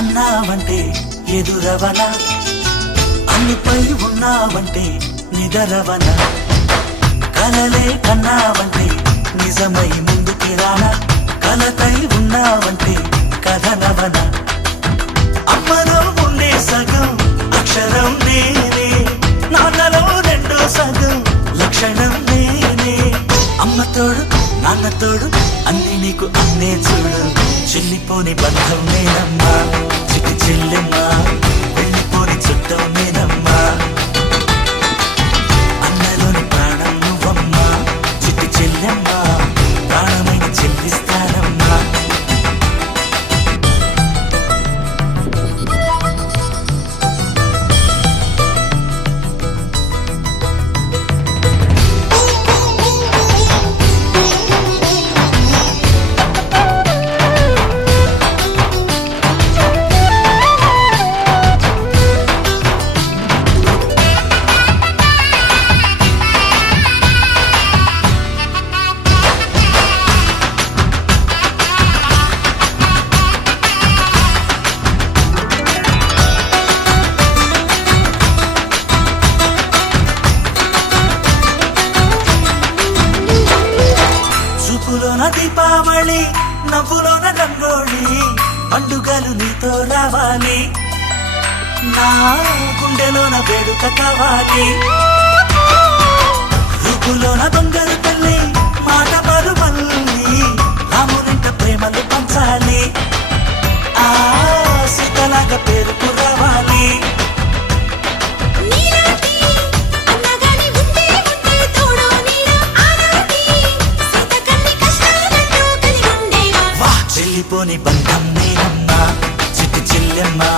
అన్నావంటే ఎదురవన, అన్నిపై ఉన్నావంటే నిదరవన, కలలే కన్నావంటే నిజమై ముందుకి రానా, కలతై ఉన్నావంటే కథనవన. అమ్మలో ఉండే సగం అక్షరం నేనే, నాన్నలో రెండో సగం లక్షణం నేనే. అమ్మతోడు నాన్నతోడు అన్ని నీకు అన్నే చూడు, చెల్లిపోని బంధం నేనమ్మా, చిట్టి చెల్లెమ్మా, వెళ్ళిపోని చుట్టం నేనమ్మా. అన్నలోని ప్రాణం నువ్వమ్మా, చిట్టి చెల్లెమ్మా, ప్రాణమైన చెల్లిస్తానమ్మా. చూపులోన దీపావళి, నవ్వులోన రంగోళి, పండుగలు నీతో రావాలి, నా గుండెలోన వేడుక కావాలి. రూపులోన దొంగలు తల్లి, మాట మరుమల్లి, రామునింట ప్రేమలు పంచాలి, ఆ సీతలాగా పేరుకు రావాలి. చెల్లిపోని బంధం నేనమ్మా, చిట్టి చెల్లెమ్మా,